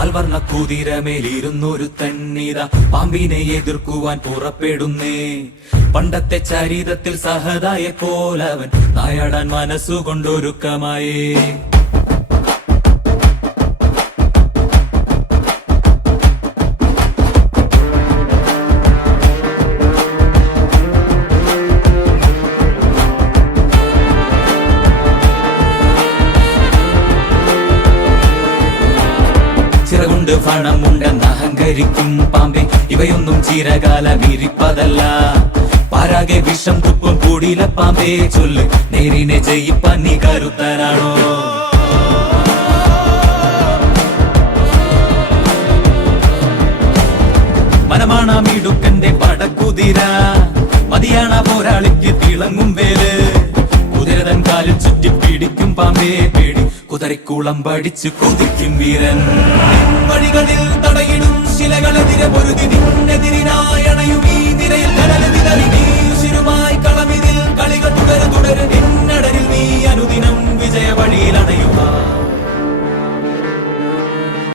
പാൽവർണ്ണ കുതിരമേലിരുന്നൊരു തന്നിത പാമ്പിനെ എതിർക്കുവാൻ പുറപ്പെടുന്നേ. പണ്ടത്തെ ചരിതത്തിൽ സഹതായെ പോലവൻ നായാടാൻ മനസ്സുകൊണ്ടൊരുക്കമായേ. ചിറകുണ്ട് പണമുണ്ടെന്ന് അഹങ്കരിക്കും പാമ്പേ, ഇവയൊന്നും ചിരകാലം ഇരിപ്പതല്ല. പാരാകെ വിഷം തുപ്പും കൂടിയില പാമ്പേ, ചൊല്ല് നേരിനെ ജയിപ്പാൻ നീ കരുത്തനാണോ? മനമാണ മിടുക്കന്റെ പടക്കുതിര, മതിയാണ പോരാളിക്ക് തിളങ്ങും വേല്. കുതിരതൻ കാലിൽ ചുറ്റി പിടിക്കും പാമ്പേ പേടി, കുതിരക്കുളം പഠിച്ചു കൊതിക്കും വീരൻ. വഴികളിൽ തടയിടും ശിലകളെതിരെ പൊരുതി